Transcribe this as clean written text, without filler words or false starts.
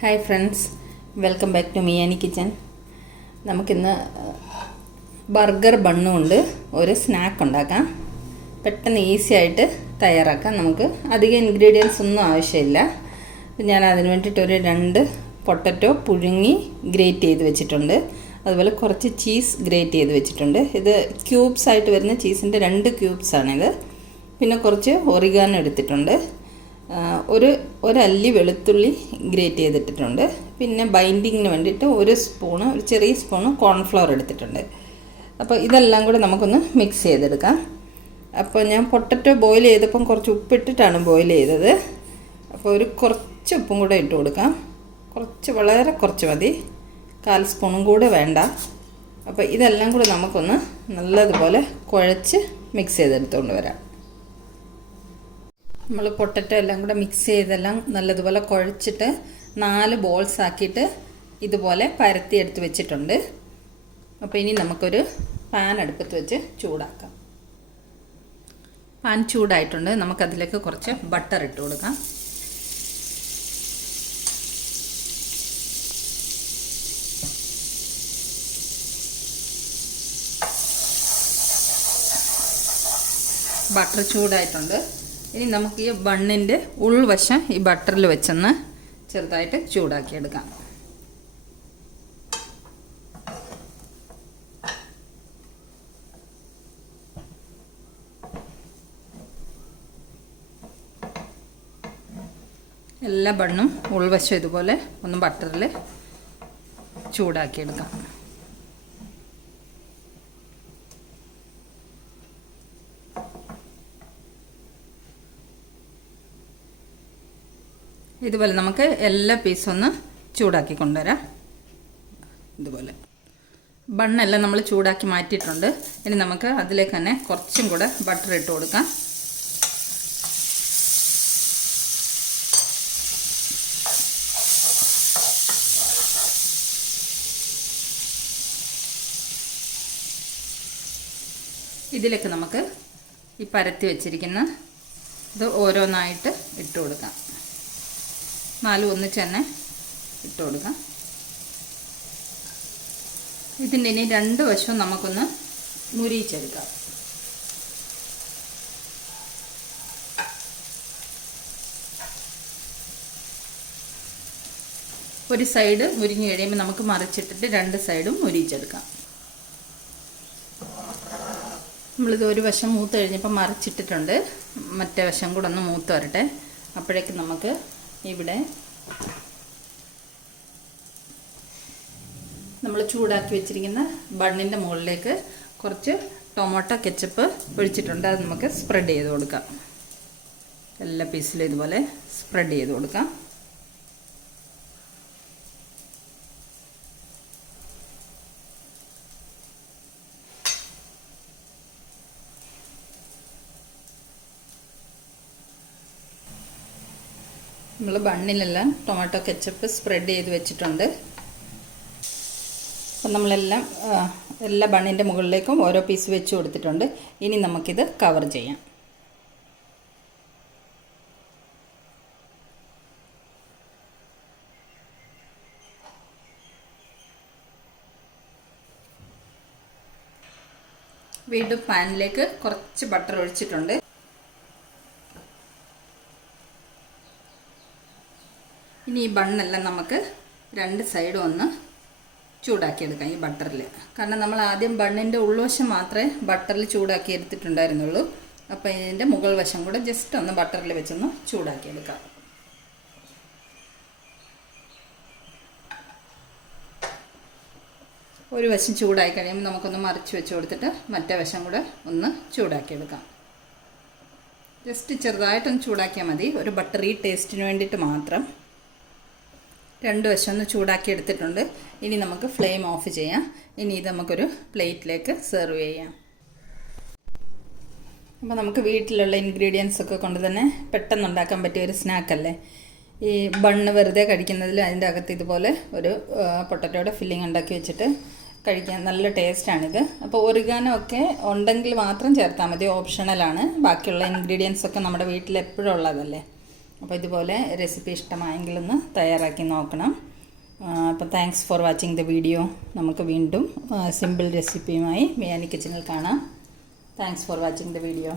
Hi friends, welcome back to Miyani kitchen. നമുക്കിന്ന് burger ബണ്ണും കൊണ്ട് ഒരു സ്നാക്ക് ഉണ്ടാക്കാം. പെട്ടെന്ന് ഈസി ആയിട്ട് തയ്യാറാക്കാം. നമുക്ക് അധികം ഇൻഗ്രീഡിയൻസ് ഒന്നും ആവശ്യമില്ല. ഞാൻ അതിന് വേണ്ടിയിട്ട് ഒരു 2 പൊട്ടറ്റോ പുഴുങ്ങി ഗ്രേറ്റ് ചെയ്ത് വെച്ചിട്ടുണ്ട്. അതുപോലെ കുറച്ച് ചീസ് ഗ്രേറ്റ് ചെയ്ത് വെച്ചിട്ടുണ്ട്. ഇത് ക്യൂബ്സ് ആയിട്ട് വരുന്ന ചീസിൻ്റെ 2 ക്യൂബ്സാണിത്. പിന്നെ കുറച്ച് ഒറിഗാനോ എടുത്തിട്ടുണ്ട്. ഒരു അല്ലി വെളുത്തുള്ളി ഗ്രേറ്റ് ചെയ്തിട്ടിട്ടുണ്ട്. പിന്നെ ബൈൻഡിങ്ങിന് വേണ്ടിയിട്ട് ഒരു ചെറിയ സ്പൂണ് കോൺഫ്ലവർ എടുത്തിട്ടുണ്ട്. അപ്പോൾ ഇതെല്ലാം കൂടെ നമുക്കൊന്ന് മിക്സ് ചെയ്തെടുക്കാം. അപ്പോൾ ഞാൻ പൊട്ടറ്റോ ബോയിൽ ചെയ്തപ്പം കുറച്ച് ഉപ്പിട്ടിട്ടാണ് ബോയിൽ ചെയ്തത്. അപ്പോൾ കുറച്ച് ഉപ്പും കൂടെ ഇട്ട് കൊടുക്കാം. വളരെ കുറച്ച് മതി, 1/4 സ്പൂണും കൂടെ വേണ്ട. അപ്പോൾ ഇതെല്ലാം കൂടെ നമുക്കൊന്ന് നല്ലതുപോലെ കുഴച്ച് മിക്സ് ചെയ്തെടുത്തുകൊണ്ട് വരാം. നമ്മൾ പൊട്ടറ്റോ എല്ലാം കൂടെ മിക്സ് ചെയ്തെല്ലാം നല്ലതുപോലെ കുഴച്ചിട്ട് 4 ബോൾസ് ആക്കിയിട്ട് ഇതുപോലെ പരത്തി എടുത്ത് വെച്ചിട്ടുണ്ട്. അപ്പോൾ ഇനി നമുക്കൊരു പാൻ അടുപ്പത്ത് വെച്ച് ചൂടാക്കാം. പാൻ ചൂടായിട്ടുണ്ട്. നമുക്കതിലേക്ക് കുറച്ച് ബട്ടർ ഇട്ട് കൊടുക്കാം. ബട്ടർ ചൂടായിട്ടുണ്ട്. ഇനി നമുക്ക് ഈ ബണ്ണിൻ്റെ ഉൾവശം ഈ ബട്ടറിൽ വെച്ചൊന്ന് ചെറുതായിട്ട് ചൂടാക്കിയെടുക്കാം. എല്ലാ ബണ്ണും ഉൾവശം ഇതുപോലെ ഒന്ന് ബട്ടറിൽ ചൂടാക്കിയെടുക്കാം. ഇതുപോലെ നമുക്ക് എല്ലാ പീസും ഒന്ന് ചൂടാക്കി കൊണ്ടുവരാം. ഇതുപോലെ ബണ്ണെല്ലാം നമ്മൾ ചൂടാക്കി മാറ്റിയിട്ടുണ്ട്. ഇനി നമുക്ക് അതിലേക്ക് തന്നെ കുറച്ചും കൂടെ ബട്ടർ ഇട്ട് കൊടുക്കാം. ഇതിലേക്ക് നമുക്ക് ഈ പരത്തി വെച്ചിരിക്കുന്ന ഇത് ഓരോന്നായിട്ട് ഇട്ട് കൊടുക്കാം. 4 ഒന്നിച്ച് തന്നെ ഇട്ട് കൊടുക്കാം. ഇതിൻ്റെ ഇനി 2 വശവും നമുക്കൊന്ന് മുരിയിച്ചെടുക്കാം. ഒരു സൈഡ് മുരിഞ്ഞ് കഴിയുമ്പോൾ നമുക്ക് മറിച്ചിട്ടിട്ട് 2 സൈഡും മുരിയിച്ചെടുക്കാം. നമ്മളിത് ഒരു വശം മൂത്ത് കഴിഞ്ഞപ്പോൾ മറിച്ചിട്ടിട്ടുണ്ട്. മറ്റേ വശം കൂടെ ഒന്ന് മൂത്ത് വരട്ടെ. അപ്പോഴേക്ക് നമുക്ക് ഇവിടെ നമ്മൾ ചൂടാക്കി വെച്ചിരിക്കുന്ന ബണ്ണിൻ്റെ മുകളിലേക്ക് കുറച്ച് ടൊമാറ്റോ കെച്ചപ്പ് ഒഴിച്ചിട്ടുണ്ട്. അത് നമുക്ക് സ്പ്രെഡ് ചെയ്ത് കൊടുക്കാം. എല്ലാ പീസിലും ഇതുപോലെ സ്പ്രെഡ് ചെയ്ത് കൊടുക്കാം. നമ്മൾ ബണ്ണിലെല്ലാം ടൊമാറ്റോ കെച്ചപ്പ് സ്പ്രെഡ് ചെയ്ത് വെച്ചിട്ടുണ്ട്. അപ്പം നമ്മളെല്ലാം എല്ലാ ബണ്ണിൻ്റെ മുകളിലേക്കും ഓരോ പീസ് വെച്ച് കൊടുത്തിട്ടുണ്ട്. ഇനി നമുക്കിത് കവർ ചെയ്യാം. വീണ്ടും പാനിലേക്ക് കുറച്ച് ബട്ടർ ഒഴിച്ചിട്ടുണ്ട്. ഇനി ഈ ബണ്ണെല്ലാം നമുക്ക് 2 സൈഡും ഒന്ന് ചൂടാക്കിയെടുക്കാം ഈ ബട്ടറിൽ. കാരണം നമ്മൾ ആദ്യം ബണ്ണിൻ്റെ ഉൾവശം മാത്രമേ ബട്ടറിൽ ചൂടാക്കി എടുത്തിട്ടുണ്ടായിരുന്നുള്ളൂ. അപ്പോൾ ഇതിൻ്റെ മുകൾ വശം കൂടെ ജസ്റ്റ് ഒന്ന് ബട്ടറിൽ വെച്ചൊന്ന് ചൂടാക്കിയെടുക്കാം. ഒരു വശം ചൂടായി കഴിയുമ്പോൾ നമുക്കൊന്ന് മറിച്ച് വെച്ച് കൊടുത്തിട്ട് മറ്റേ വശം കൂടെ ഒന്ന് ചൂടാക്കിയെടുക്കാം. ജസ്റ്റ് ചെറുതായിട്ടൊന്ന് ചൂടാക്കിയാൽ മതി, ഒരു ബട്ടറി ടേസ്റ്റിന് വേണ്ടിയിട്ട് മാത്രം. 2 വശം ഒന്ന് ചൂടാക്കി എടുത്തിട്ടുണ്ട്. ഇനി നമുക്ക് ഫ്ലെയിം ഓഫ് ചെയ്യാം. ഇനി ഇത് നമുക്കൊരു പ്ലേറ്റിലേക്ക് സെർവ് ചെയ്യാം. അപ്പോൾ നമുക്ക് വീട്ടിലുള്ള ഇൻഗ്രീഡിയൻസ് ഒക്കെ കൊണ്ട് തന്നെ പെട്ടെന്ന് ഉണ്ടാക്കാൻ പറ്റിയ ഒരു സ്നാക്കല്ലേ ഈ ബണ്ണ്. വെറുതെ കഴിക്കുന്നതിൽ അതിൻ്റെ അകത്ത് ഇതുപോലെ ഒരു പൊട്ടറ്റോയുടെ ഫില്ലിംഗ് ഉണ്ടാക്കി വെച്ചിട്ട് കഴിക്കാൻ നല്ല ടേസ്റ്റാണിത്. അപ്പോൾ ഒറിഗാനോ ഒക്കെ ഉണ്ടെങ്കിൽ മാത്രം ചേർത്താൽ മതി, ഓപ്ഷണലാണ്. ബാക്കിയുള്ള ഇൻഗ്രീഡിയൻസ് ഒക്കെ നമ്മുടെ വീട്ടിൽ എപ്പോഴും ഉള്ളതല്ലേ. അപ്പോൾ ഇതുപോലെ റെസിപ്പി ഇഷ്ടമായെങ്കിൽ ഒന്ന് തയ്യാറാക്കി നോക്കണം. അപ്പോൾ thanks for watching the video. നമുക്ക് വീണ്ടും സിമ്പിൾ റെസിപ്പിയുമായി മിയാനി കിച്ചണിൽ കാണാം. Thanks for watching the video.